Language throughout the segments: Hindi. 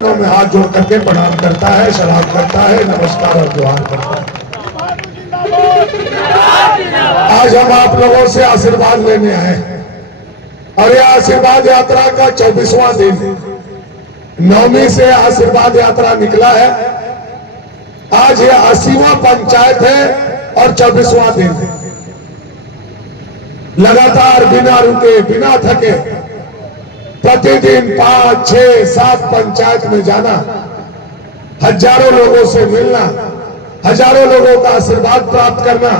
में हाथ जोड़ करके प्रणाम करता है, सलाम करता है, नमस्कार और जोहार करता है। आज हम आप लोगों से आशीर्वाद लेने आए और यह आशीर्वाद यात्रा का 24वां दिन, 9वीं से आशीर्वाद यात्रा निकला है। आज यह 80वां पंचायत है और 24वां दिन है। लगातार बिना रुके, बिना थके प्रतिदिन 5, 6, 7 पंचायत में जाना, हजारों लोगों से मिलना, हजारों लोगों का आशीर्वाद प्राप्त करना,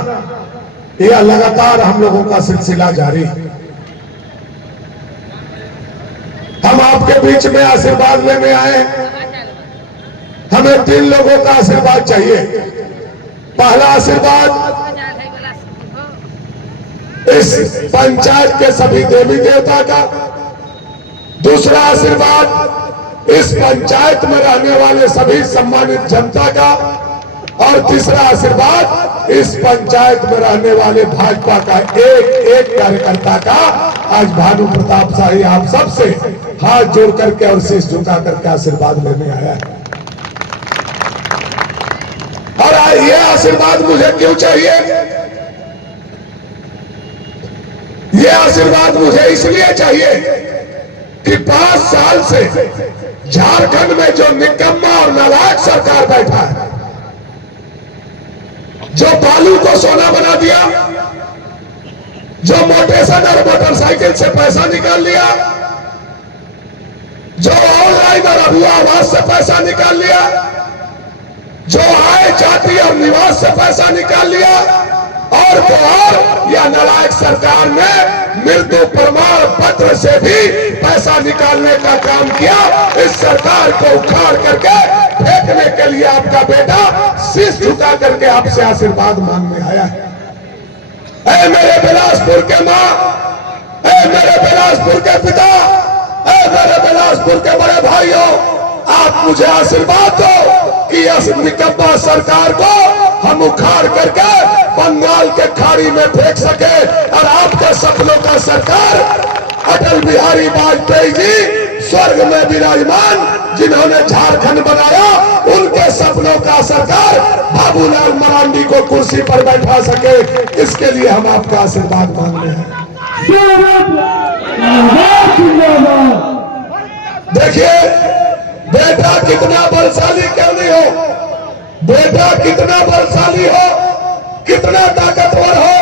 यह लगातार हम लोगों का सिलसिला जारी है। हम आपके बीच में आशीर्वाद लेने आए। हमें 3 लोगों का आशीर्वाद चाहिए। पहला आशीर्वाद इस पंचायत के सभी देवी देवता का, दूसरा आशीर्वाद इस पंचायत में रहने वाले सभी सम्मानित जनता का, और तीसरा आशीर्वाद इस पंचायत में रहने वाले भाजपा का एक एक कार्यकर्ता का। आज भानु प्रताप शाही आप सबसे हाथ जोड़ करके और शीश झुका करके आशीर्वाद लेने आया है। और ये आशीर्वाद मुझे क्यों चाहिए? ये आशीर्वाद मुझे इसलिए चाहिए कि 5 साल से झारखंड में जो निकम्मा और नालायक सरकार बैठा है, जो बालू को सोना बना दिया, जो मोटेशन और मोटरसाइकिल से पैसा निकाल लिया, जो ऑनलाइन और अभुआ आवास से पैसा निकाल लिया, जो आय, जाति और निवास से पैसा निकाल लिया, और तो और यह नालायक सरकार ने मृत्यु प्रमाण पत्र से भी पैसा निकालने का काम किया। इस सरकार को उखाड़ करके फेंकने के लिए आपका बेटा शीश झुका करके आपसे आशीर्वाद मांगने आया है। ऐ मेरे बिलासपुर के मां, ऐ मेरे बिलासपुर के पिता, ऐ मेरे बिलासपुर के बड़े भाइयों, आप मुझे आशीर्वाद दो कि इस निकम्मा सरकार को हम उखाड़ करके बंगाल के खाड़ी में फेंक सके और आपके सपनों का सरकार अटल बिहारी वाजपेयी जी स्वर्ग में विराजमान, जिन्होंने झारखंड बनाया, उनके सपनों का सरकार बाबूलाल मरांडी को कुर्सी पर बैठा सके। इसके लिए हम आपका आशीर्वाद मांगते हैं। देखिए, बेटा कितना बलशाली क्यों नहीं हो, बेटा कितना बलशाली हो, कितना ताकतवर हो,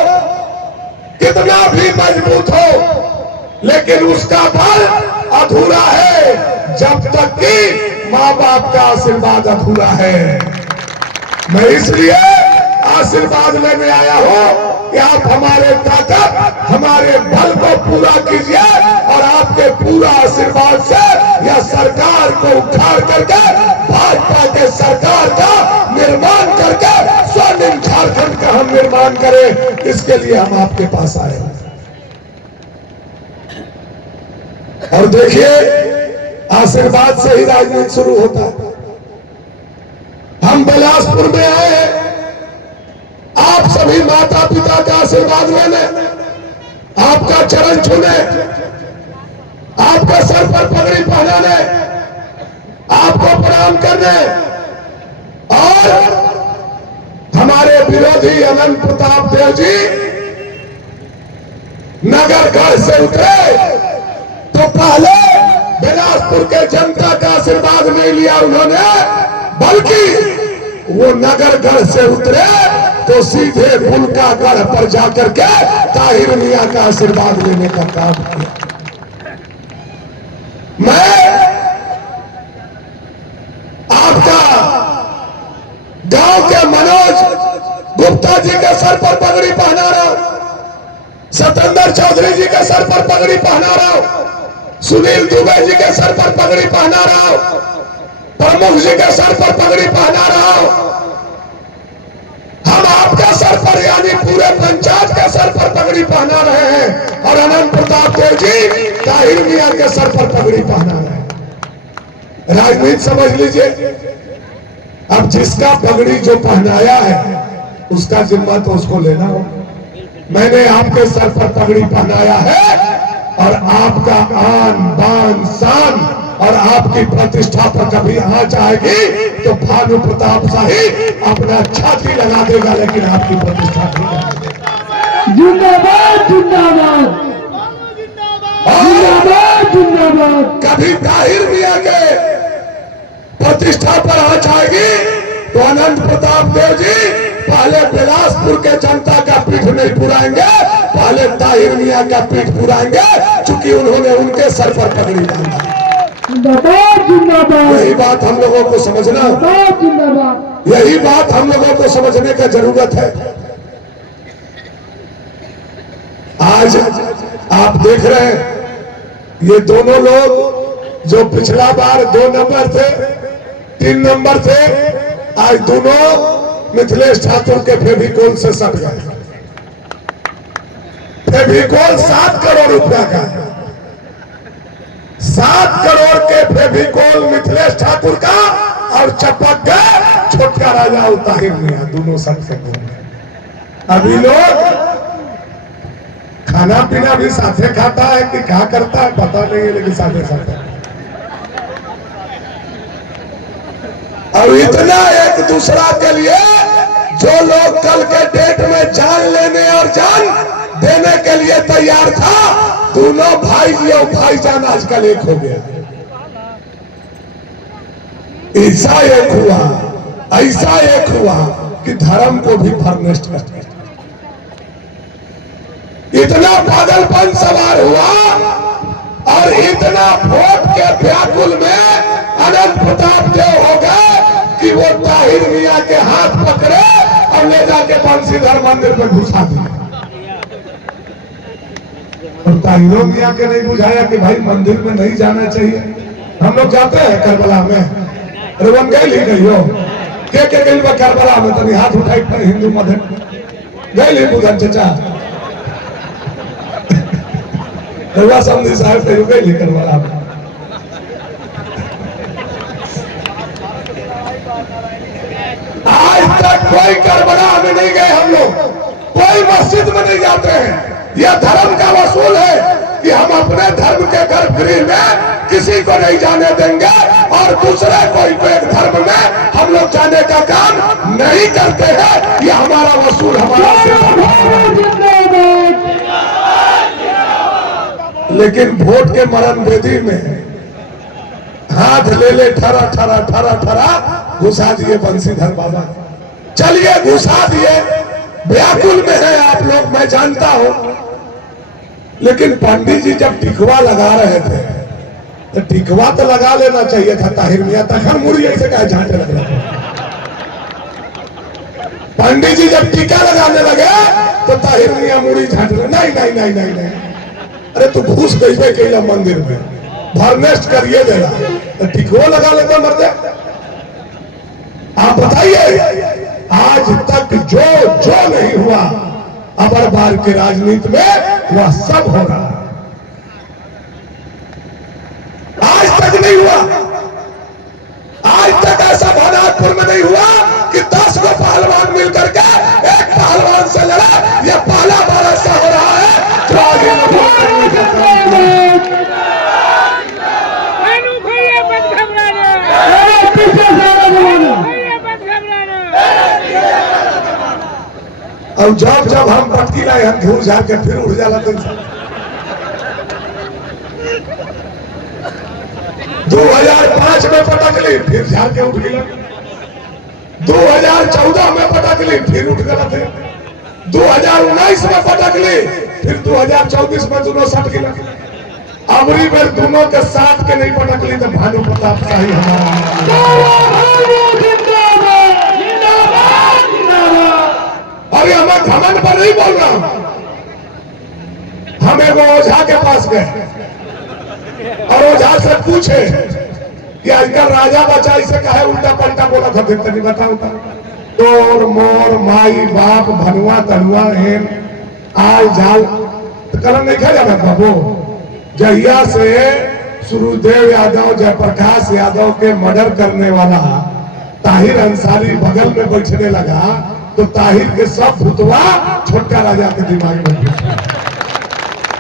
कितना भी मजबूत हो, लेकिन उसका बल अधूरा है जब तक कि माँ बाप का आशीर्वाद अधूरा है। मैं इसलिए आशीर्वाद लेने आया हूं कि आप हमारे ताकत, हमारे बल को पूरा कीजिए और आपके पूरा आशीर्वाद से यह सरकार को उखाड़ करके भाजपा के सरकार का निर्माण करके स्वर्णिम झारखंड का हम निर्माण करें। इसके लिए हम आपके पास आए हैं। और देखिए, आशीर्वाद से ही राजनीति शुरू होता है। हम बिलासपुर में आए हैं आप सभी माता पिता का आशीर्वाद लेने, आपका चरण छूने, आपके सर पर पगड़ी पहनाने, आपको प्रणाम करने, और हमारे विरोधी अनंत प्रताप देव जी नगरगढ़ से उतरे तो पहले बिलासपुर के जनता का आशीर्वाद नहीं लिया उन्होंने, बल्कि वो नगरगढ़ से उतरे तो सीधे पुल का गढ़ पर जाकर के ताहिर मियां का आशीर्वाद लेने का काम किया। मैं आपका गांव के मनोज गुप्ता जी के सर पर पगड़ी पहना रहा हूं, सतेंद्र चौधरी जी के सर पर पगड़ी पहना रहा हूं, सुनील दुबे जी के सर पर पगड़ी पहना रहा हूं, प्रमुख जी के सर पर पगड़ी पहना रहा हूं। हम आपके सर पर यानी पूरे पंचायत के सर पर पगड़ी पहना रहे हैं, और अनंत प्रताप देव जी ताहिर मियां के सर पर पगड़ी पहना रहे हैं। राजनीति समझ लीजिए, अब जिसका पगड़ी जो पहनाया है उसका जिम्मा तो उसको लेना हो। मैंने आपके सर पर पगड़ी पहनाया है और आपका आन बान शान और आपकी प्रतिष्ठा पर कभी आँच आएगी तो भानु प्रताप शाही अपना छाती लगा देगा, लेकिन आपकी प्रतिष्ठा नहीं। जिंदाबाद जिंदाबाद जिंदाबाद जिंदाबाद। कभी ताहिर मियां के प्रतिष्ठा पर आँच आएगी तो अनंत प्रताप देव जी पहले बिलासपुर के जनता का पीठ नहीं पुराएंगे, पहले ताहिर मियां का पीठ पुराएंगे, चूंकि उन्होंने उनके सर पर पगड़ी बांधा। जिंदाबाद जिंदाबाद। यही बात हम लोगों को समझना, जिंदाबाद। यही बात हम लोगों को समझने का जरूरत है। आज आप देख रहे हैं ये दोनों लोग जो पिछला बार 2 नंबर थे, 3 नंबर थे, आज दोनों मिथिलेश ठाकुर के फेविकोल से सट गए। फेविकोल 7 करोड़ रुपया का, 7 करोड़ के फेविकोल मिथिलेश ठाकुर का, और चपक गए छोटका राजा और ताहिर मियां, दोनों सट से गए। अभी लोग खाना पीना भी साथे खाता है कि क्या करता है पता नहीं है, लेकिन साथे साथ और इतना एक दूसरा के लिए जो लोग कल के डेट में जान लेने और जान देने के लिए तैयार था, दोनों भाई जी और भाईजान आजकल एक हो गया। ऐसा एक हुआ, ऐसा एक हुआ कि धर्म को भी फर्निश्ट कर दिया। इतना पागलपन सवार हुआ और इतना वोट के व्याकुल में अनंत प्रताप देव हो गए कि वो ताहिर मियां के हाथ पकड़े और ले जाके बंशीधर मंदिर में घुसा दिया। और ताहिरों मियां के नहीं बुझाया कि भाई मंदिर में नहीं जाना चाहिए। हम लोग जाते हैं करबला में, अरे वन गए ली गई हो के गई करबला में, तनी हाथ उठाई पर हिंदू मधर गए ली बुधन चचा समझी साहब से गए ली करबला में। आज तक कोई करबला में नहीं गए हम लोग, कोई मस्जिद में नहीं जाते हैं। यह धर्म का वसूल है कि हम अपने धर्म के गर्भगृह में किसी को नहीं जाने देंगे और दूसरे कोई एक धर्म में हम लोग जाने का काम नहीं करते हैं। यह हमारा वसूल, हमारा। लेकिन वोट के मरण वेदी में हाथ ले ले ठरा ठरा ठरा ठरा घुसा दिए बंशीधर बाबा। चलिए घुसा दिए, व्याकुल में है आप लोग, मैं जानता हूं। लेकिन पंडित जी जब टिकवा लगा रहे थे तो टिकवा तो लगा लेना चाहिए था। ताहिर मियां तखन मुड़ी ऐसे कहा झांटे लग रहा। पंडित जी जब टीका लगाने लगे तो ताहिर मियां मुड़ी झांटे लगे। नहीं नहीं नहीं नहीं नहीं, अरे तू घुस गई कैला मंदिर में, फर्नेस्ट करिए देना तो टिकवा लगा लेता मर जाए। आप बताइए आज तक जो जो नहीं हुआ अबरबार के राजनीति में वह सब हो रहा है। आज तक नहीं हुआ, आज तक ऐसा भनाकपुर में नहीं हुआ कि 10 को पहलवान मिलकर के एक पहलवान से लड़ा। यह पहला बार ऐसा हो रहा है जो आगे और जब जब हम पटकी लाए हम घूर झाड़ के फिर उठ जाला। 2005 में पटक ली फिर झाड़ के उठ गया, 2014 में पटक ली फिर उठ गया थे, 2019 में पटक ली फिर 2024 में दोनों सट गया। अमरी में दोनों के साथ के नहीं पटक ली तो भानु प्रताप शाही हमारा। अरे हमें घमंड पर नहीं बोल रहा हूं, हम एक ओझा के पास गए और ओझा से पूछे कि आजकल राजा बच्चा इसे कहे उल्टा पलटा बोला था, नहीं बताओ तोर मोर माई बाप भनुआ तनुआ हेन आल जाल तो कलम नहीं खा जाना बाबू। जहिया से सुरुदेव यादव जयप्रकाश यादव के मर्डर करने वाला ताहिर अंसारी बगल में बैठने लगा तो ताहिर के सब भुतवा छोटका राजा के दिमाग में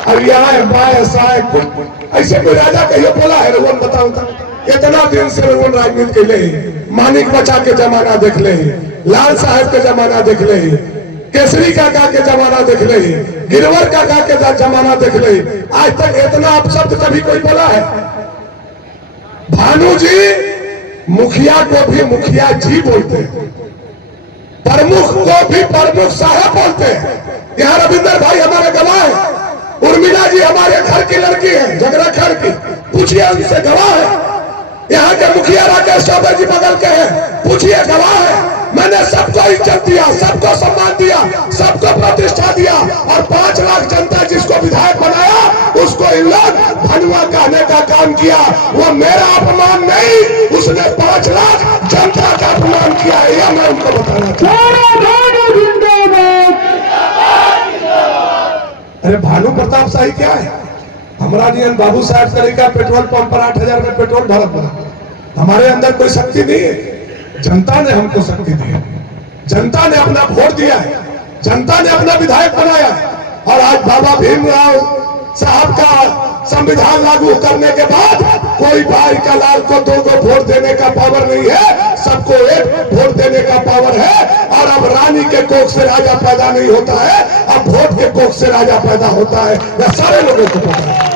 अरियाए बाय साए कुछ ऐसे कोई राजा कहियो बोला है रोहन बताऊं था। इतना दिन से रोहन राजनीति के लिए मानिक बचा के जमाना देख ले, लाल साहब के जमाना देख ले, केसरी काका के जमाना देख ले, गिरवर काका के जमाना देख ले, आज तक इतना अपशब्द कभी कोई बोला है? भानु जी मुखिया को भी मुखिया जी बोलते हैं, प्रमुख को भी प्रमुख साहब बोलते हैं। यहाँ रविंदर भाई हमारे गवाह है, उर्मिला जी हमारे घर की लड़की है, झगड़ाखड़ की, पूछिए उनसे गवाह है। यहाँ के मुखिया राकेश चौबे जी बगल के हैं, पूछिए गवाह है। मैंने सबको इज्जत दिया, सबको सम्मान दिया, सबको प्रतिष्ठा दिया, और 5 लाख जनता जिसको विधायक बनाया उसको इन लोग भनुआ कहने का काम किया। वो मेरा अपमान नहीं, उसने 5 लाख जनता का अपमान किया है, यह मैं उनको बताना चाहता हूं। अरे भानु प्रताप शाही क्या है? हमारा जी बाबू साहब तरीका पेट्रोल पंप पर 8,000 में पेट्रोल भरत बना। हमारे अंदर कोई शक्ति नहीं है, जनता ने हमको शक्ति दी है, जनता ने अपना वोट दिया है, जनता ने अपना विधायक बनाया। और आज बाबा भीमराव साहब का संविधान लागू करने के बाद कोई भाई का लाल को 2 वोट देने का पावर नहीं है, सबको 1 वोट देने का पावर है। और अब रानी के कोख से राजा पैदा नहीं होता है, अब वोट के कोख से राजा पैदा होता है, यह सारे लोगों को पता है।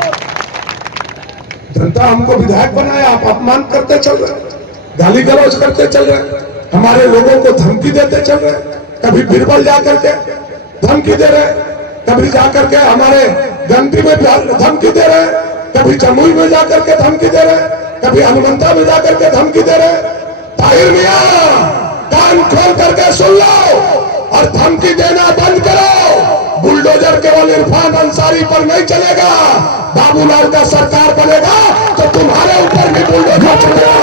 जनता हमको विधायक बनाया, आप अपमान करते चल रहे, गाली गलौज करते चल रहे, हमारे लोगों को धमकी देते चल रहे। कभी बीरबल जाकर के धमकी दे रहे, कभी जाकर के हमारे गंदी में धमकी दे रहे, कभी जमुई में जाकर के धमकी दे रहे, कभी हनुमंता में जाकर के धमकी दे रहे। ताहिर मियां कान खोल करके सुन लो और धमकी देना बंद करो। बुलडोजर केवल इरफान अंसारी पर नहीं चलेगा, बाबूलाल का सरकार बनेगा तो तुम्हारे ऊपर भी बुलडोजर चलेगा।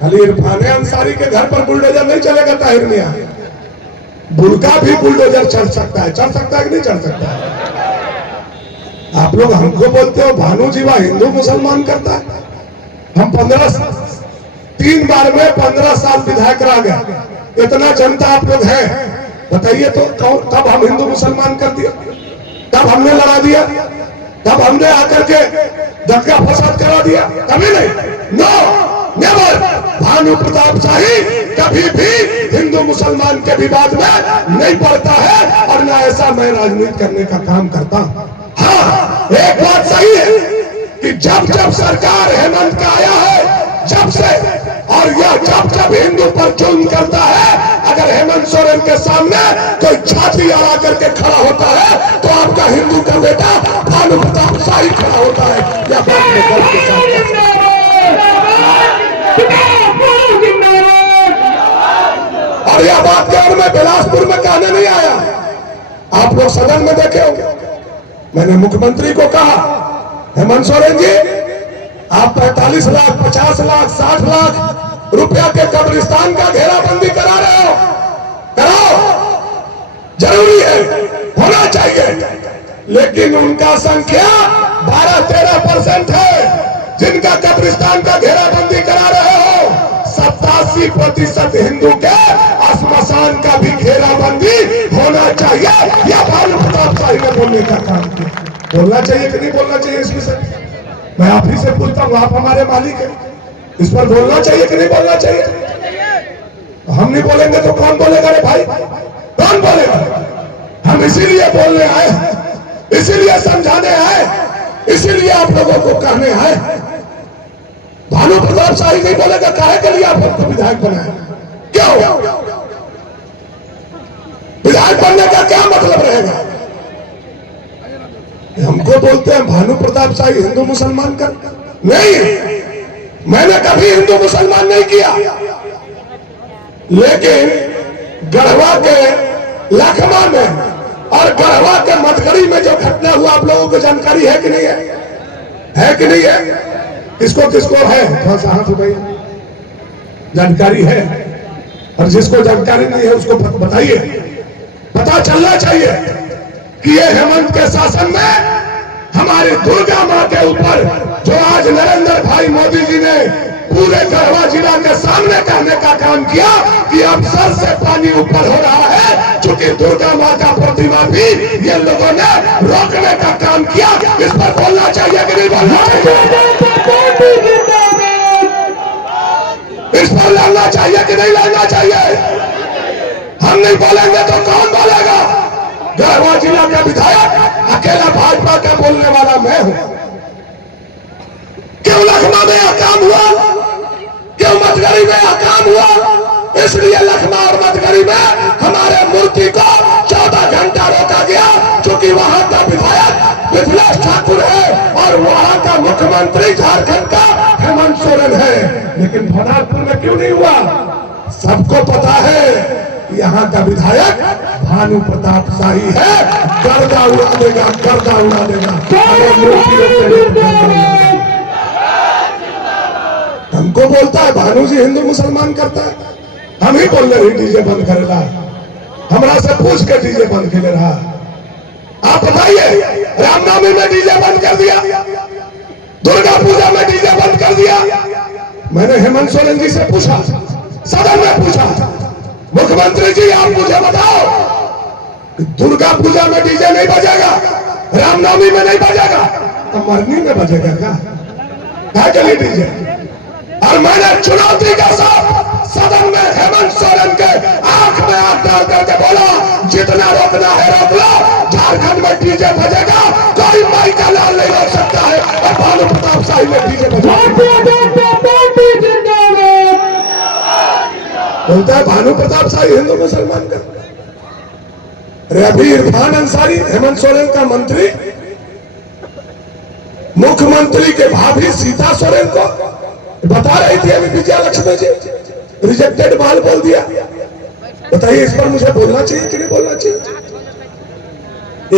खाली इरफान अंसारी के घर पर बुलडोजर नहीं चलेगा ताहिर मियां, बुल्का भी बुलडोजर चल सकता है कि नहीं चल सकता है? आप लोग हमको बोलते हो भानु जीवा हिंदू मुसलमान करता है। हम 3 बार में 15 साल विधायक रह गए, इतना जनता आप लोग हैं, बताइए तो तब हम हिंदू मुसलमान कर दिया? तब हमने लड़ा दिया? तब हमने आकर के दंगा फसाद करा दिया? कभी नहीं, नो नेवर। भानु प्रताप शाही कभी भी हिंदू मुसलमान के विवाद में नहीं पड़ता है, और ना ऐसा मैं राजनीति करने का काम करता। हाँ, एक बात सही है कि जब जब सरकार हेमंत का आया है, जब से, और यह जब हिंदू पर जुल्म करता है, अगर हेमंत सोरेन के सामने कोई छाती अड़ा करके खड़ा होता है तो आपका हिंदू का बेटा भानु प्रताप शाही खड़ा होता है। यह बात मैं गर्व के साथ, और यह बात और मैं बिलासपुर में कहने नहीं आया, आप लोग सदन में देखे होंगे। मैंने मुख्यमंत्री को कहा, हेमंत सोरेन जी आप 45 लाख 50 लाख 60 लाख रुपया के कब्रिस्तान का घेराबंदी करा रहे हो, कराओ, जरूरी है, होना चाहिए, लेकिन उनका संख्या 12-13% है जिनका कब्रिस्तान का घेराबंदी करा रहे हो। 87% हिंदू के श्मशान का भी घेराबंदी होना चाहिए। यह भानु प्रताप शाही ने बोलने का काम किया। बोलना चाहिए कि नहीं बोलना चाहिए इस विषय? मैं आप ही से पूछता हूँ, आप हमारे मालिक हैं, इस पर बोलना चाहिए कि नहीं बोलना चाहिए? हम नहीं बोलेंगे तो कौन बोलेगा रे भाई? कौन बोलेगा? हम इसीलिए बोलने आए, इसीलिए समझाने आए, इसीलिए आप लोगों को कहने आए। भानु प्रताप शाही नहीं बोलेगा, काहे के लिए आप हमको विधायक बनाए? क्यों? विधायक बनने का क्या मतलब रहेगा? हमको बोलते हैं भानु प्रताप शाही हिंदू मुसलमान कर, नहीं, मैंने कभी हिंदू मुसलमान नहीं किया, लेकिन गढ़वा के लखमा में और गढ़वा के मधकड़ी में जो घटना हुआ आप लोगों को जानकारी है कि नहीं है? है कि नहीं है? किसको किसको है? थोड़ा सा हाथ उठाइए, जानकारी है, और जिसको जानकारी नहीं है उसको बताइए। पता चलना चाहिए कि ये हेमंत के शासन में हमारी दुर्गा माँ के ऊपर जो आज नरेंद्र भाई मोदी जी ने पूरे गढ़वा जिला के सामने कहने का काम किया कि अब सर से पानी ऊपर हो रहा है, चूंकि दुर्गा माँ का प्रतिमा भी ये लोगों ने रोकने का काम किया। इस पर बोलना चाहिए कि नहीं बोलना चाहिए? इस पर लड़ना चाहिए कि नहीं लड़ना चाहिए? हम नहीं बोलेंगे तो कौन बोलेगा? गढ़वा जिला का विधायक अकेला भाजपा का बोलने वाला मैं हूं। क्यों लखनऊ में यह काम हुआ? क्यों मधुगरी में यह काम हुआ? इसलिए लखनऊ और मधुगरी में हमारे मूर्ति को 14 घंटा रोका गया, क्योंकि वहां का विधायक मिथिलेश ठाकुर है और वहां का मुख्यमंत्री झारखंड का हेमंत सोरेन है। लेकिन भोनालपुर में क्यों नहीं हुआ? सबको पता है यहाँ का विधायक भानु प्रताप शाही है। गर्दा उड़ा देगा, गर्दा उड़ा देगा। हमको बोलता है भानु जी हिंदू मुसलमान करता है। हम ही बोल रहे डीजे बंद करेगा। हमरा से पूछ के डीजे बंद खेले रहा। आप बताइए, रामनवमी में डीजे बंद कर दिया, दुर्गा पूजा में डीजे बंद कर दिया। मैंने हेमंत सोरेन जी से पूछा, सदन में पूछा, मुख्यमंत्री जी आप मुझे बताओ, दुर्गा पूजा में डीजे नहीं बजेगा, रामनवमी में नहीं बजेगा, तो मरनी में बजेगा क्या चलिए डीजे? और मैंने चुनौती के साथ सदन में हेमंत सोरेन के आंख में आंख डाल करके बोला, जितना रोकना है रोक लो, झारखंड में डीजे बजेगा, कोई माई का लाल नहीं रोक सकता है। और भानु प्रताप शाही में डीजे बोलता है भानु प्रताप शाही हिंदू मुसलमान का। अरे अभी इरफान अंसारी हेमंत सोरेन का मंत्री, मुख्यमंत्री के भाभी सीता सोरेन को बता रही थी अभी विजया लक्ष्मी जी, रिजेक्टेड माल बोल दिया। बताइए इस पर मुझे बोलना चाहिए कि नहीं बोलना चाहिए?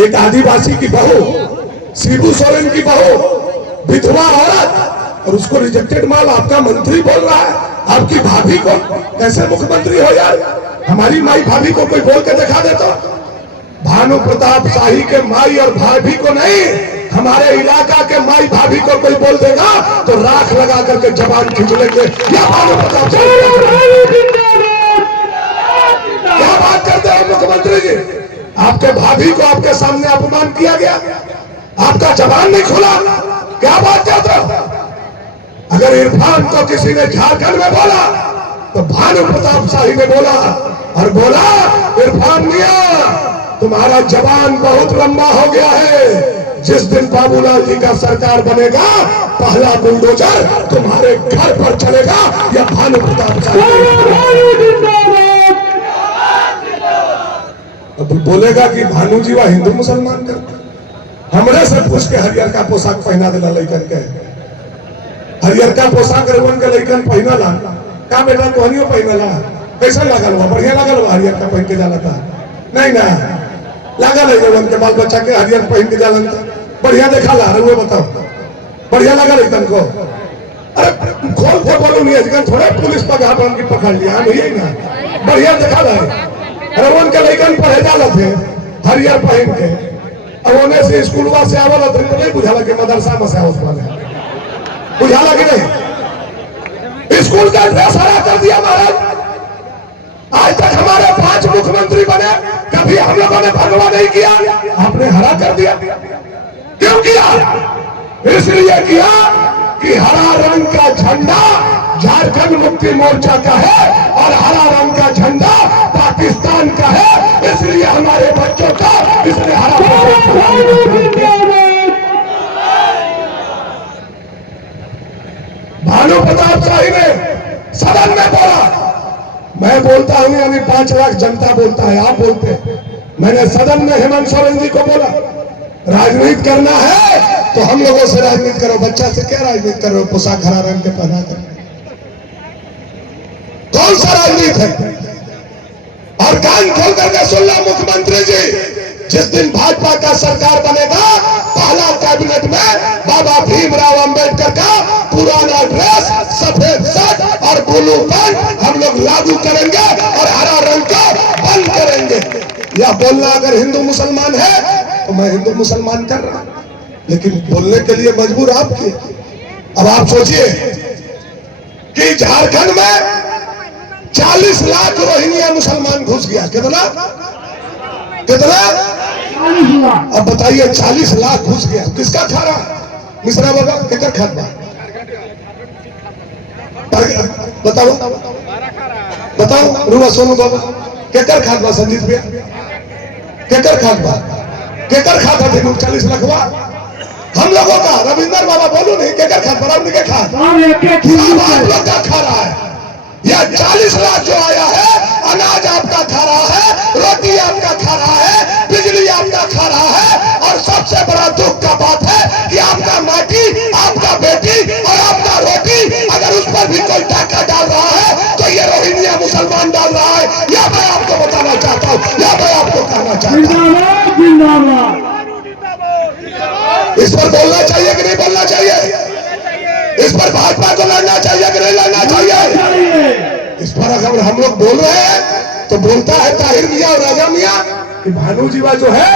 एक आदिवासी की बहू, शिबू सोरेन की बहू, विधवा औरत, और उसको रिजेक्टेड माल आपका मंत्री बोल रहा है। आपकी भाभी को कैसे मुख्यमंत्री हो यार? हमारी माई भाभी को कोई बोल के दिखा देता। भानु प्रताप शाही के माई और भाभी को नहीं, हमारे इलाका के माई भाभी को कोई बोल देगा तो राख लगा करके जबान खींच लेंगे। क्या भानु प्रताप शाही, क्या बात करते हैं मुख्यमंत्री जी? आपके भाभी को आपके सामने अपमान किया गया, आपका जबान नहीं खुला, क्या बात करते हो? अगर इरफान को किसी ने झारखंड में बोला तो भानु प्रताप शाही ने बोला, और बोला इरफान मियां तुम्हारा जबान बहुत लंबा हो गया है। जिस दिन बाबूलाल जी का सरकार बनेगा, पहला बुलडोजर तुम्हारे घर पर चलेगा। या भानु प्रताप शाही अब बोलेगा कि भानु जी वह हिंदू मुसलमान करते। हमरे से पूछ के हरियर का पोशाक पहना दिला लड़कन के, हरियर का पोशाक रघुवन के लड़कन पहना ला का बेटा तोहनियो पहना ला, कैसा लगल हुआ? बढ़िया लगल हुआ हरियर का पहन के जाला था? नहीं ना लगा नहीं रघुवन के बाल बच्चा के हरियर पहन के जाला बढ़िया देखा ला रघुए बताओ, बढ़िया लगा लड़कन को? अरे खोल के बोलो नहीं, अजकल थोड़े पुलिस पकड़ की पकड़ लिया हम यही ना, बढ़िया देखा ला रघुवन के लड़कन पढ़े जाला थे हरियर पहन के। अब उन्हें से स्कूलवा से आवल तो नहीं बुझाला कि मदरसा में से आवत वाले, बुझाला कि नहीं? स्कूल का ड्रेस हरा कर दिया महाराज। आज तक हमारे 5 मुख्यमंत्री बने, कभी हम लोगों ने भगवा नहीं किया, आपने हरा कर दिया। क्यों किया? इसलिए किया कि हरा रंग का झंडा झारखंड मुक्ति मोर्चा का है और हरा रंग का झंडा पाकिस्तान का है। इसलिए हमारे बच्चों का इसने हरा भानु प्रताप शाही ने सदन में बोला, मैं बोलता हूं यानी 5 लाख जनता बोलता है, आप बोलते हैं। मैंने सदन में हेमंत सोरेन जी को बोला, राजनीति करना है तो हम लोगों से राजनीति करो, बच्चा से क्या राजनीति करो? पोशाक हरा रंग के पहना कर कौन सा राजनीति है? और कान खोल करके सुन लो मुख्यमंत्री जी, जिस दिन भाजपा का सरकार बनेगा, पहला कैबिनेट में बाबा भीमराव अंबेडकर का पुराना ड्रेस, सफेद शर्ट और ब्लू पैंट हम लोग लागू करेंगे और हरा रंग का बंद करेंगे। यह बोलना अगर हिंदू मुसलमान है तो मैं हिंदू मुसलमान कर रहा, लेकिन बोलने के लिए मजबूर आपकी। अब आप सोचिए कि झारखंड में 40 लाख रोहिंग्या मुसलमान घुस गया। कितना? कितना? 40 लाख। अब बताइए 40 लाख घुस गया, किसका खा रहा? मिश्रा बाबा केकर खात बा? बताओ बताओ रुआ सोनू बाबा केकर खात बा? संजीत भैया केकर खात बा? केकर खात है 40 लाख बा? हम लोगों का रविंदर बाबा बोलो नहीं केकर खात बा? राम के खात सब एक एक सब आप लोग का खा रहा है। यह 40 लाख जो आया है, अनाज आपका खा रहा है, रोटी आपका खा रहा है, बिजली आपका खा रहा है, और सबसे बड़ा दुख का बात है कि आपका माटी, आपका बेटी और आपका रोटी, अगर उस पर भी कोई टाका डाल रहा है तो ये रोहिंग्या मुसलमान डाल रहा है। यह मैं आपको बताना चाहता हूँ, यह मैं आपको कहना चाहता हूँ। जिंदाबाद जिंदाबाद। इस पर बोलना चाहिए कि नहीं बोलना चाहिए? इस पर भाजपा को लड़ना चाहिए कि नहीं लड़ना चाहिए? इस पर अगर हम लोग बोल रहे हैं तो बोलता है ताहिर मियां और राजा मियां कि भानु जीवा जो है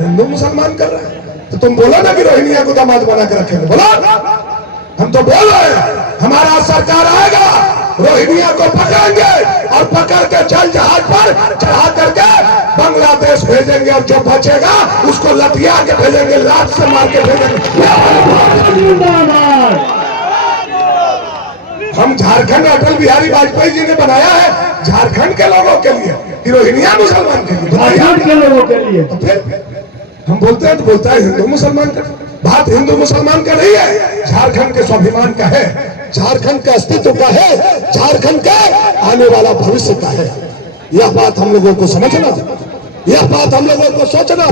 हिंदू मुसलमान कर रहे हैं, तो तुम बोलो ना कि रोहिंग्या को दामाद बना के रखेंगे। बोलो, हम तो बोल रहे हैं हमारा सरकार आएगा, रोहिंग्या को पकड़ेंगे और पकड़ के जल जहाज पर चढ़ा करके बांग्लादेश भेजेंगे, और जो बचेगा उसको लतिया के भेजेंगे, लात से मार के भेजेंगे। हम झारखंड अटल बिहारी वाजपेयी जी ने बनाया है झारखंड के लोगों के लिए, कि रोहिंग्या मुसलमान के लिए, झारखंड के लोगों के लिए। तो फिर हम बोलते हैं तो बोलता है हिंदू मुसलमान का। बात हिंदू मुसलमान का नहीं है, झारखंड के स्वाभिमान का है, झारखंड का अस्तित्व का है, झारखंड का आने वाला भविष्य का है। यह बात हम लोगों को समझना, यह बात हम लोगों को सोचना।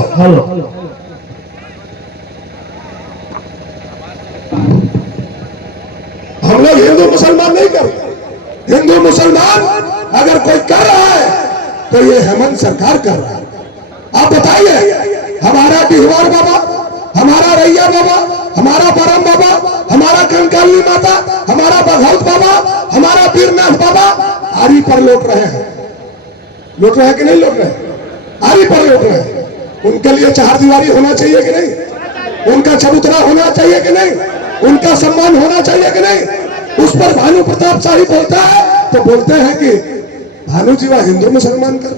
हम लोग हिंदू मुसलमान नहीं कर, हिंदू मुसलमान अगर कोई कर रहा है तो ये हेमंत सरकार कर रहा है। आप बताइए, हमारा डिहवार बाबा, हमारा रैया बाबा, हमारा बरम बाबा, हमारा कंकाली माता, हमारा बघौत बाबा, हमारा वीरनाथ बाबा आरी पर लौट रहे हैं। लौट रहे हैं कि नहीं लौट रहे? आरी पर लौट रहे हैं। उनके लिए चारदीवारी होना चाहिए कि नहीं? उनका चबूतरा होना चाहिए कि नहीं? उनका सम्मान होना चाहिए कि नहीं? उस पर भानु प्रताप शाही बोलता है तो बोलते हैं कि भानु जी वह हिंदू मुसलमान कर।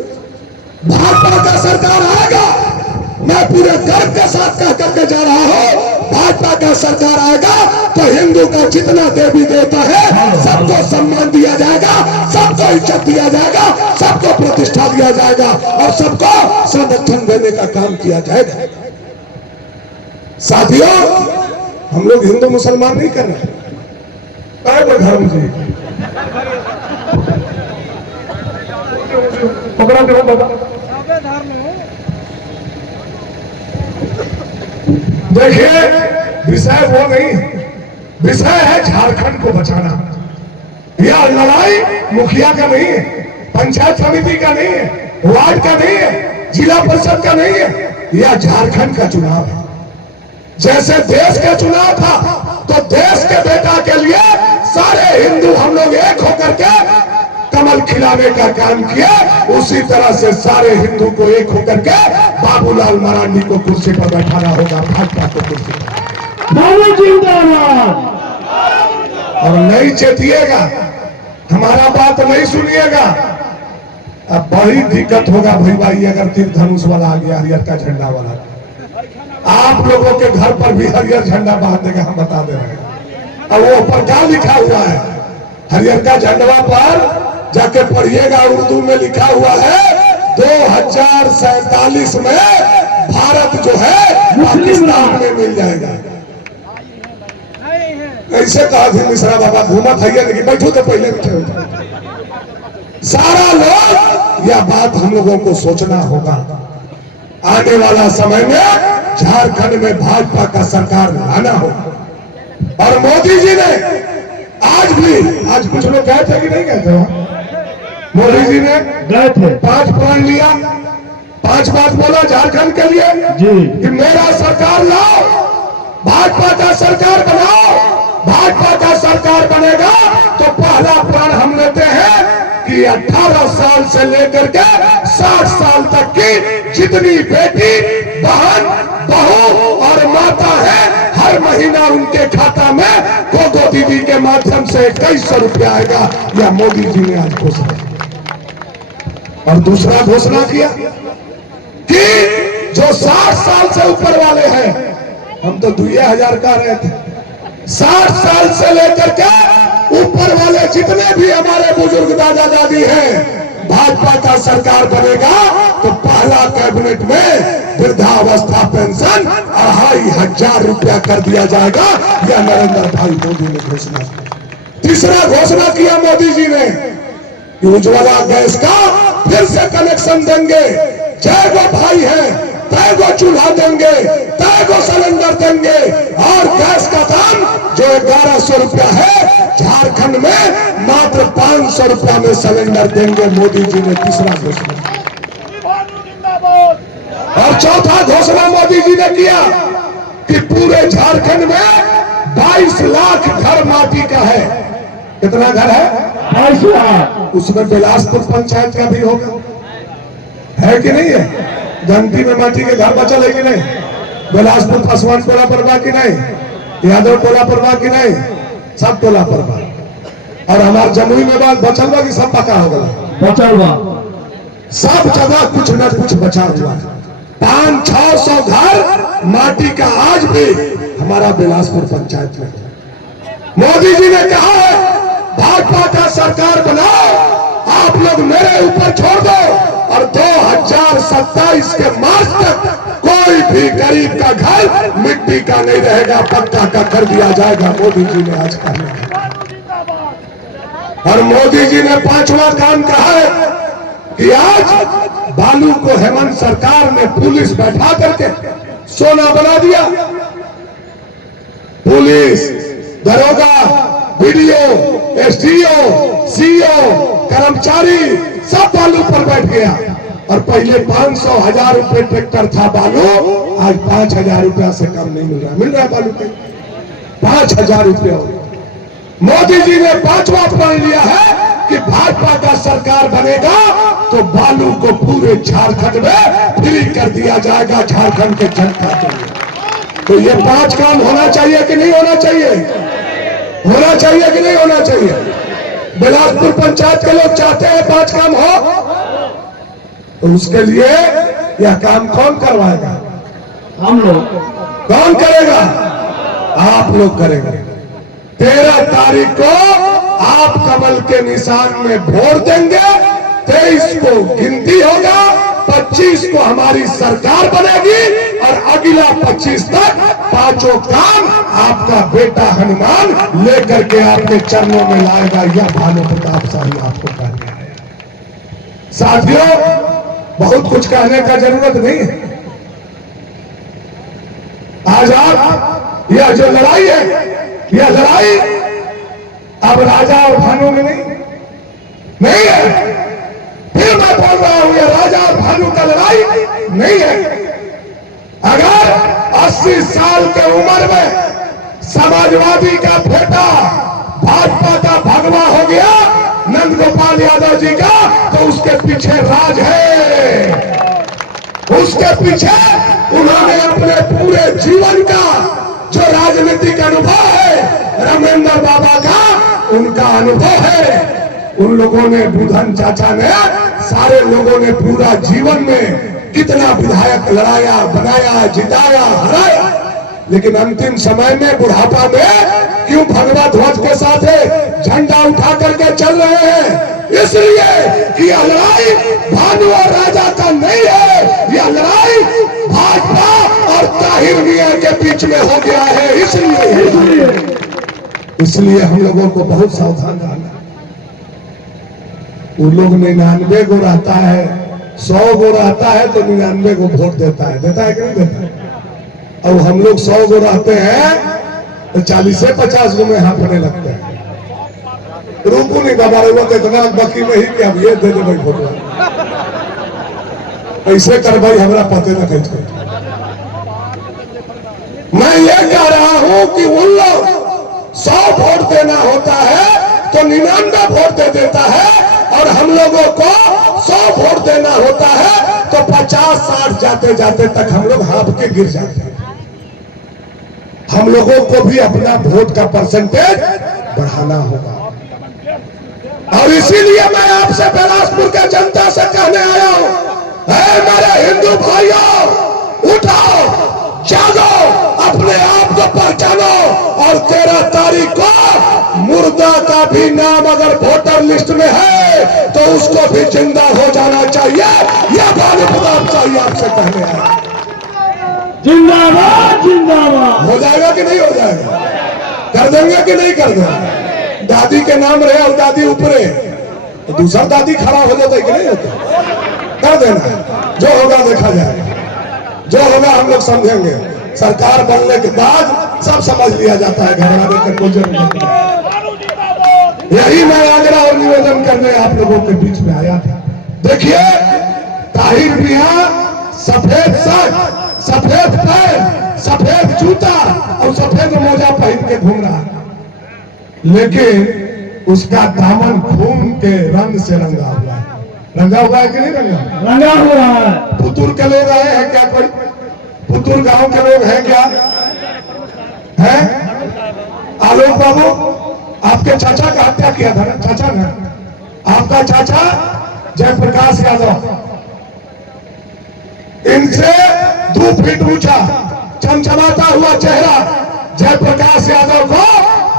भाजपा का सरकार आएगा, मैं पूरे गर्व के साथ कह करके जा रहा हूं, भाजपा का सरकार आएगा तो हिंदू का जितना देवी देवता है सबको सम्मान दिया जाएगा, सबको इज्जत दिया जाएगा, सबको प्रतिष्ठा दिया जाएगा, और सबको संरक्षण देने का काम किया जाएगा। साथियों, हम लोग हिंदू मुसलमान नहीं कर रहे, धर्म जी पकड़ा दो बाबा। देखिए, विषय वो नहीं, विषय है झारखंड को बचाना। यह लड़ाई मुखिया का नहीं है, पंचायत समिति का नहीं है, वार्ड का नहीं है, जिला परिषद का नहीं है, यह झारखंड का चुनाव है। जैसे देश का चुनाव था तो देश के बेटा के लिए सारे हिंदू हम लोग एक होकर के कमल खिलाने का काम किया, उसी तरह से सारे हिंदू को एक होकर के बाबूलाल मरांडी को कुर्सी पर बैठाना होगा, भाजपा को कुर्सी पर। जिंदाबाद। और नहीं चेतिएगा, हमारा बात नहीं सुनिएगा, अब बड़ी दिक्कत होगा भाई अगर तीर धनुष वाला आ गया, हरियर का झंडा वाला। आप लोगों के घर पर भी हरियर झंडा बांध देगा, हम बता दे रहे हैं। अब वो पर क्या लिखा हुआ है? हरियर का झंडा पर जाके पढ़िएगा, उर्दू में लिखा हुआ है 2047 में भारत जो है पाकिस्तान में मिल जाएगा। ऐसे कहा थी मिश्रा बाबा, घूमा था लेकिन बैठो तो पहले बैठे। सारा लोग यह बात हम लोगों को सोचना होगा। आने वाला समय में झारखंड में भाजपा का सरकार लाना होगा। और मोदी जी ने आज कुछ लोग गए थे कि नहीं गए थे? मोदी जी ने गए थे, 5 प्रण लिया, 5 बात बोला झारखंड के लिए जी कि मेरा सरकार लाओ, भाजपा का सरकार बनाओ। भाजपा का सरकार बनेगा तो पहला प्रण हम लेते हैं कि 18 साल से लेकर के 60 साल तक की जितनी बेटी, बहन, बहू और माता है, हर महीना उनके खाता में गोगो दीदी के माध्यम से 2100 रुपया आएगा। यह मोदी जी ने आज घोषणा। और दूसरा घोषणा किया कि जो 60 साल से ऊपर वाले हैं, हम तो 2000 का रहे थे, 60 साल से लेकर के ऊपर वाले जितने भी हमारे बुजुर्ग दादा दादी हैं, भाजपा का सरकार बनेगा तो पहला कैबिनेट में वृद्धावस्था पेंशन 2500 रुपया कर दिया जाएगा। यह नरेंद्र भाई मोदी ने घोषणा की। तीसरा घोषणा किया मोदी जी ने कि उज्ज्वला गैस का फिर से कनेक्शन देंगे। जय गो भाई है, तय गो चूल्हा देंगे, तय गो सिलेंडर देंगे, और गैस का दाम जो 1100 रुपया है, झारखंड में मात्र 500 रुपया में सिलेंडर देंगे। मोदी जी ने तीसरा घोषणा। और चौथा घोषणा मोदी जी ने किया कि पूरे झारखंड में 22 लाख घर माटी का है। कितना घर है? 22 लाख। उसमें बिलासपुर पंचायत का भी होगा, है कि नहीं है? घंटी में माटी के घर बचल है कि नहीं? बिलासपुर पासवान टोला पर बा कि नहीं? यादव टोला पर बा कि नहीं? सब टोला पर बा। और हमारे जमुई में बात बचल बा कि सब पका हो गया? बचल बा। सब जगह कुछ न कुछ बचा हुआ है। 500-600 घर माटी का आज भी हमारा बिलासपुर पंचायत में। मोदी जी ने कहा है भाजपा का सरकार बनाओ, आप लोग मेरे ऊपर छोड़ दो, और 2027 के मार्च तक कोई भी गरीब का घर मिट्टी का नहीं रहेगा, पक्का का कर दिया जाएगा। मोदी जी ने आज कहा। और मोदी जी ने 5वां काम कहा है कि आज बालू को हेमंत सरकार ने पुलिस बैठा करके सोना बना दिया। पुलिस, दरोगा, बीडीओ, एसडीओ, सीओ, कर्मचारी सब बालू पर बैठ गया। और पहले 500-1000 रुपए ट्रैक्टर था बालू, आज 5000 रुपया से कम नहीं मिल रहा। मिल रहा है बालू पे 5000 रुपया। मोदी जी ने 5वां प्रण लिया है कि भाजपा का सरकार बनेगा तो बालू को पूरे झारखंड में फ्री कर दिया जाएगा, झारखंड के जनता के लिए। तो ये 5 काम होना चाहिए कि नहीं होना चाहिए? होना चाहिए कि नहीं होना चाहिए? बिलासपुर पंचायत के लोग चाहते हैं 5 काम हो, तो उसके लिए यह काम कौन करवाएगा? हम लोग। कौन करेगा? आप लोग करेंगे। 13 तारीख को आप कमल के निशान में वोट देंगे। 23 को गिनती होगा, 25 को हमारी सरकार बनेगी, और अगला 25 तक 5 काम आपका बेटा हनुमान लेकर के आपके चरणों में लाएगा। यह भानु प्रताप शाही आपको कहना है। साथियों, बहुत कुछ कहने का जरूरत नहीं है। आज आप यह जो लड़ाई है, यह लड़ाई अब राजा और भानु में नहीं है। फिर मैं बोल रहा हूं, यह राजा और भानु का लड़ाई नहीं है। अगर 80 साल के उम्र में समाजवादी का बेटा भाजपा का भगवा हो गया नंदगोपाल यादव जी का, तो उसके पीछे राज है। उसके पीछे उन्होंने अपने पूरे जीवन का जो राजनीतिक अनुभव है, रामेंद्र बाबा का उनका अनुभव है। उन लोगों ने, बुधन चाचा ने, सारे लोगों ने पूरा जीवन में कितना विधायक लड़ाया, बनाया, जिताया, हराया, लेकिन अंतिम समय में बुढ़ापा में क्यों भगवा ध्वज के साथ झंडा उठा करके चल रहे हैं? इसलिए कि यह लड़ाई भानु और राजा का नहीं है, यह लड़ाई भाजपा और ताहिर मियां के बीच में हो गया है। इसलिए हम लोगों को बहुत सावधान रहना। उन लोग 99 को रहता है, 100 को रहता है, तो 99 को वोट देता है कि नहीं देता है? और हम लोग 100 को रहते हैं तो 40 से 50 को में हाफने लगते हैं। रूपू नहीं बाबा तो इतना बाकी नहीं कि अब ये दे दे भाई फोटो, ऐसे कर भाई हमारा पते न कहीं। मैं ये कह रहा हूं कि उन लोग 100 वोट देना होता है तो 99 वोट दे देता है, और हम लोगों को 100 वोट देना होता है तो 50-60 जाते जाते तक हम लोग हाँप के गिर जाते हैं। हम लोगों को भी अपना वोट का परसेंटेज बढ़ाना होगा। और इसीलिए मैं आपसे बिलासपुर के जनता से कहने आया हूं, है मेरे हिंदू भाइयों, उठाओ, जागो, अपने आप को पहचानो और 13 तारीख को मुर्दा का भी नाम अगर वोटर लिस्ट में है तो उसको भी जिंदा हो जाना चाहिए। यह भानु प्रताप चाहिए आपसे कहने आए। जिंदाबाद जिंदाबाद। हो जाएगा कि नहीं हो जाएगा? कर देंगे कि नहीं कर देंगे? दादी के नाम रहे और दादी ऊपरे तो दूसरा दादी खड़ा हो जाता है कि नहीं होता? कर देना, जो होगा देखा जाएगा, जो होगा हम लोग समझेंगे। सरकार बनने के बाद सब समझ लिया जाता है, घबराने का कोई जरूरत नहीं। यही मैं आग्रह और निवेदन करने आप लोगों के बीच में आया था। देखिए, ताहिर मियां सफेद शर्ट, सफेद पैंट, सफेद जूता और सफेद मोजा पहन के घूम रहा, लेकिन उसका दामन खून के रंग से रंगा हुआ है। रंगा हुआ है कि नहीं रंगा? रंगा हुआ है। पुतुर के लोग आए हैं क्या? कोई पुतुर गांव के लोग हैं क्या? हैं? आलोक बाबू, आपके चाचा का हत्या किया था ना? चाचा ने, आपका चाचा जयप्रकाश यादव, इनसे 2 फीट ऊंचा चमचमाता हुआ चेहरा जयप्रकाश यादव को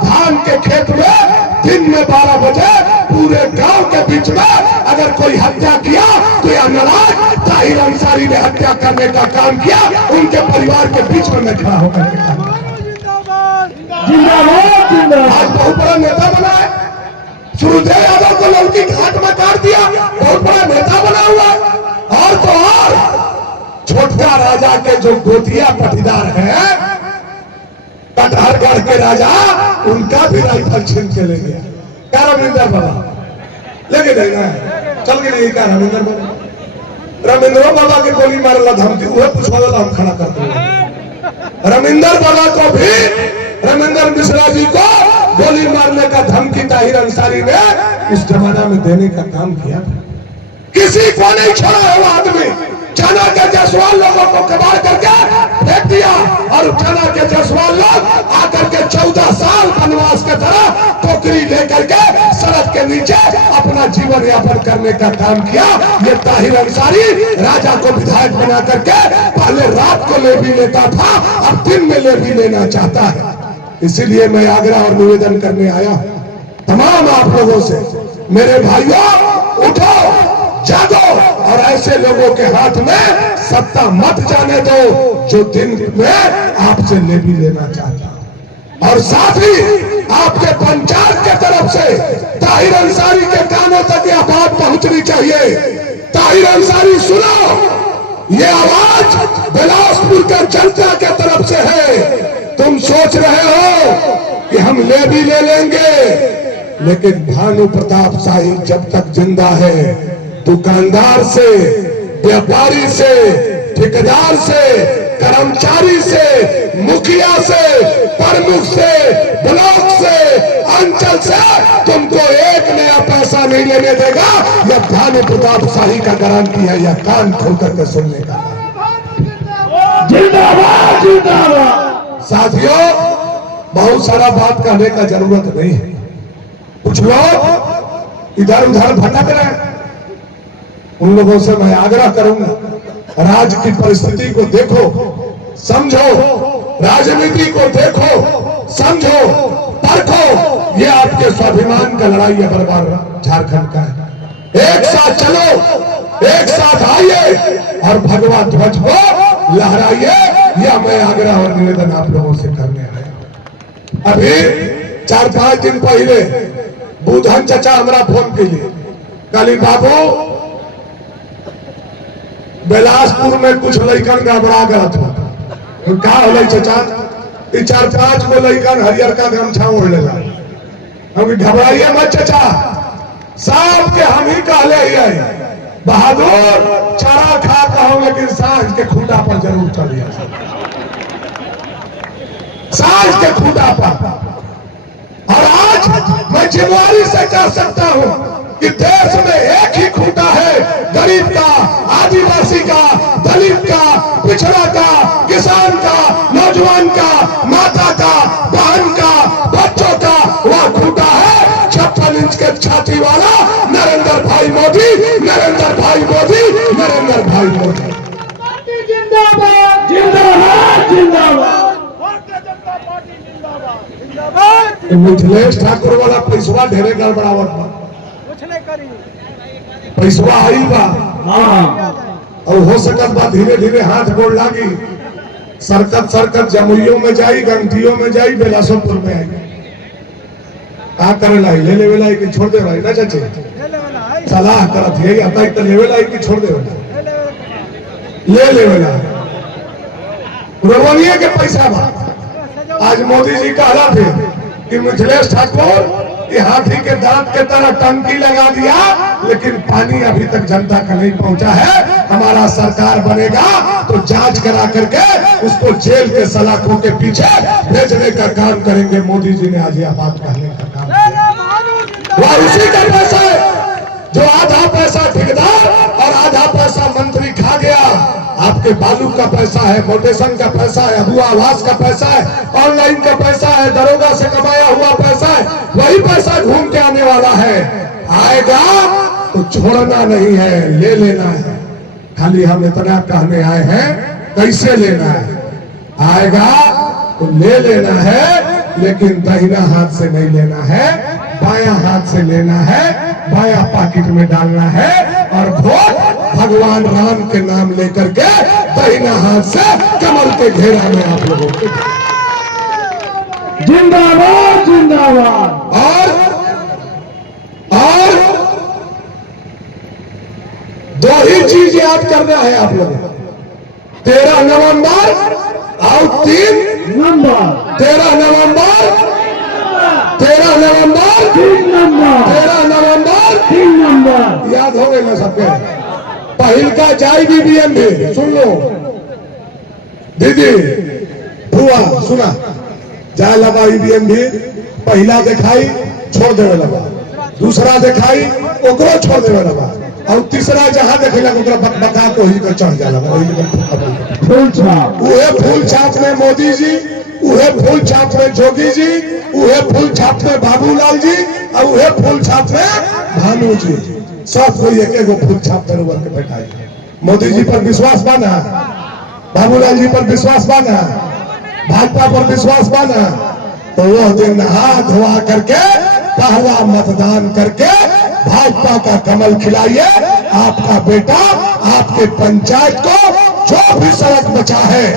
धान के खेत में दिन में 12 बजे पूरे गांव के बीच में अगर कोई हत्या किया तो यह नालायक ताहिर अंसारी ने हत्या करने का काम किया। उनके परिवार के बीच में मैं खड़ा होकर के काम जिंदाबाद जिंदाबाद। आज बहुत बड़ा नेता बना है। सूर्यदेव यादव को लौकी घाट में काट दिया, बहुत बड़ा नेता बना हुआ है। और तो और छोटका राजा के जो गोतिया पटीदार हैं, कटहरगढ़ के राजा, उनका भी राइफल छीन के ले गया। क्या रविंदर बाबा लेके देना है, चल के नहीं क्या रविंदर बाबा? रविंद्र बाबा की गोली मारला धमकी हुए पूछवाला हम खड़ा करते हैं। रविंदर बाबा को भी, रविंदर मिश्रा जी को गोली मारने का धमकी ताहिर अंसारी ने उस जमाना में देने का काम किया था। किसी को नहीं छोड़ा है वो आदमी। चना के जसवाल लोगों को कबाड़ करके फेंक दिया और चना के जसवाल लोग आकर के 14 साल वनवास के तरह टोकरी लेकर के सड़क के नीचे अपना जीवन यापन करने का काम किया। ये ताहिर अंसारी राजा को विधायक बना करके पहले रात को ले भी लेता था, अब दिन में ले भी लेना चाहता है। इसीलिए मैं आग्रह और निवेदन करने आया तमाम आप लोगों से, मेरे भाइयों उठो, जागो और ऐसे लोगों के हाथ में सत्ता मत जाने दो जो दिन में आपसे ले भी लेना चाहता। और साथ ही आपके पंचायत के तरफ से ताहिर अंसारी के कानों तक यह बात पहुंचनी चाहिए। ताहिर अंसारी सुनो, ये आवाज बिलासपुर के जनता के तरफ से है। तुम सोच रहे हो कि हम ले भी ले लेंगे, लेकिन भानु प्रताप शाही जब तक जिंदा है, दुकानदार से, व्यापारी से, ठेकेदार से, कर्मचारी से, मुखिया से, प्रमुख से, ब्लॉक से, अंचल से तुमको एक नया पैसा नहीं लेने देगा। यह भानु प्रताप शाही का गारंटी है। यह कान खोल करके सुनने का। जिंदाबाद जिंदाबाद। साथियों, बहुत सारा बात कहने का जरूरत नहीं है। कुछ लोग इधर उधर भटक रहे हैं, उन लोगों से मैं आग्रह करूंगा, राज्य की परिस्थिति को देखो, समझो, राजनीति को देखो, समझो, परखो। ये आपके स्वाभिमान का लड़ाई है, बर्बाद झारखंड का है। एक साथ चलो, एक साथ आइए और भगवा ध्वज को लहराइए। यह मैं आग्रह और निवेदन आप लोगों से करने आया। अभी 4-5 दिन पहले बुधन चचा हमारा फोन के लिए, काली बाबू बिलासपुर में कुछ लड़कन गड़बड़ा गया था। क्या हो चचा? 4-5 को लड़कन हरियर का गमछा ओढ़ लेगा। हम घबराइए मत चचा, साहब के हम ही कहले ही है। बहादुर चारा खा कहो, लेकिन सांझ के खूंटा पर जरूर चलिए, सांझ के खूंटा पर। और आज मैं जिम्मेवारी से कह सकता हूं कि देश में एक ही खूंटा है, गरीब का, आदिवासी का, दलित का, पिछड़ा का, किसान का, नौजवान का, माता का, बहन का, बच्चों का। वह खूंटा है 56 इंच के छाती वाला नरेंद्र भाई मोदी, नरेंद्र भाई मोदी, नरेंद्र हमारे भाई मोदी। जिंदाबाद जिंदाबाद जिंदाबाद। भारतीय जनता पार्टी जिंदाबाद जिंदाबाद। मिथिलेश ठाकुर वाला पैसवा ढेरे गड़बड़ावत बा, कुछ नहीं करी पैसवा आई बा हाँ और हो सकत बा धीरे धीरे हाथ गोड़ लागी, सरकत सरकत जमुइयों में जाई, गंगटियों में जाई, बेलासोपुर में आई। का करे लाई ले लेवे लाई कि छोड़ दे भाई ना चाचे, ले ले वाला है सलाह करत यही आता है तो लेवे लाई कि छोड़ दे ले लेवे ला रोवनिया के पैसा बा। आज मोदी जी कहला थे कि मिथिलेश ठाकुर ये हाथी के दांत के तरह टंकी लगा दिया, लेकिन पानी अभी तक जनता का नहीं पहुंचा है। हमारा सरकार बनेगा तो जांच करा करके उसको जेल के सलाखों के पीछे भेजने का काम करेंगे। मोदी जी ने आज यह बात कहने का काम किया। वह उसी का पैसा है जो आधा पैसा ठेकेदार और आधा पैसा मंत्री खा गया। आपके बालू का पैसा है, मोटेशन का पैसा है, अबुआ आवास का पैसा है, ऑनलाइन का पैसा है, दरोगा से कमाया हुआ पैसा है। वही पैसा घूम के आने वाला है। आएगा तो छोड़ना नहीं है, ले लेना है। खाली हम इतना कहने आए हैं कैसे लेना है। आएगा तो ले लेना है, लेकिन दाहिना हाथ से नहीं लेना है, बायां हाथ से लेना है, बायां पॉकेट में डालना है और वोट भगवान राम के नाम लेकर के दाहिना हाथ से कमल के घेरा में आप लोगों को। जिंदाबाद जिंदाबाद। और दो ही चीज याद करना है आप लोगों को। 13 नवंबर और 3 नंबर 13 नवंबर 13 नवंबर 3 नंबर 13 नवंबर 3 नंबर। याद हो गए ना सबके। पहल का जाई बीबीएम भी सुन लो दीदी बुआ सुना जाए लगा ईवीएम भी पहला दिखाई छोड़ देवे लगा, दूसरा दिखाई ओकरो छोड़ देवे लगा और तीसरा जहां देखेला ओकरा बका को ही के चढ़ जाला। फूल छाप उहे फूल छाप में मोदी जी, उहे फूल छाप में जोगी जी, उहे फूल छाप में बाबूलाल जी और उहे फूल छाप में भानु जी। सब कोई एक एगो फूल छाप दरबार के बैठाई। मोदी जी पर विश्वास बाना, बाबूलाल जी पर विश्वास बाना, भाजपा पर विश्वास बाना, तो वह दिन नहा धोआ करके पहला मतदान करके भाजपा का कमल खिलाइए। आपका बेटा आपके पंचायत को जो भी सड़क बचा है,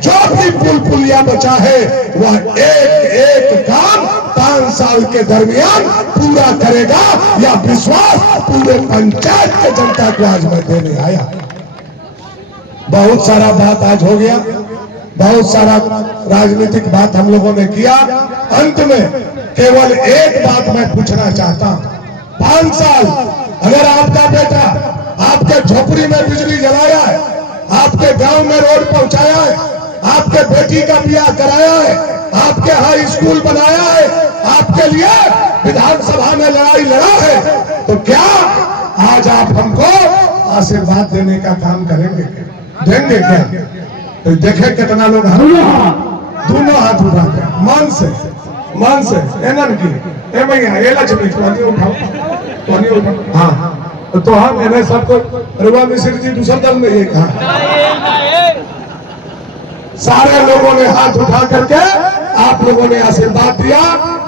जो भी पुल पुलिया बचा है, वह एक एक काम 5 साल के दरमियान पूरा करेगा। यह विश्वास पूरे पंचायत के जनता को आज मैं देने आया। बहुत सारा बात आज हो गया, बहुत सारा राजनीतिक बात हम लोगों ने किया। अंत में केवल एक बात मैं पूछना चाहता हूं। 5 साल अगर आपका बेटा आपके झोपड़ी में बिजली जलाया है, आपके गांव में रोड पहुंचाया है, आपके बेटी का ब्याह कराया है, आपके हाई स्कूल बनाया है, आपके लिए विधानसभा में लड़ाई लड़ा है, तो क्या आज आप हमको आशीर्वाद देने का काम करेंगे? देंगे क्या? तो देखे कितना लोग दोनों हाथ उठा के मन से एनन की ए भैया ये लक्ष्मी पानी उठाओ, पानी उठाओ। हाँ तो हम इन्हें सबको रुआ मिश्र जी दूसरा दल में ये कहा। सारे लोगों ने हाथ उठा करके आप लोगों ने आशीर्वाद दिया।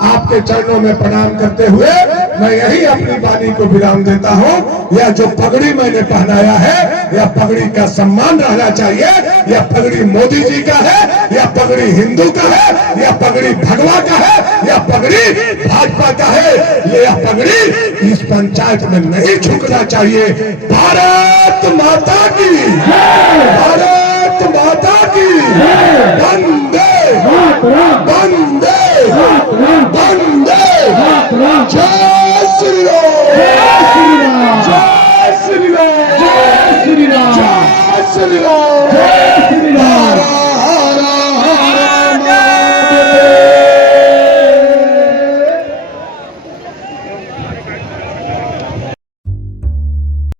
आपके चरणों में प्रणाम करते हुए मैं यही अपनी वाणी को विराम देता हूँ। यह जो पगड़ी मैंने पहनाया है, यह पगड़ी का सम्मान रहना चाहिए। यह पगड़ी मोदी जी का है, यह पगड़ी हिंदू का है, यह पगड़ी भगवा का है, यह पगड़ी भाजपा का है। यह पगड़ी इस पंचायत में नहीं झुकना चाहिए। भारत माता की, भारत माता की, वंदे वंदे वंदे जय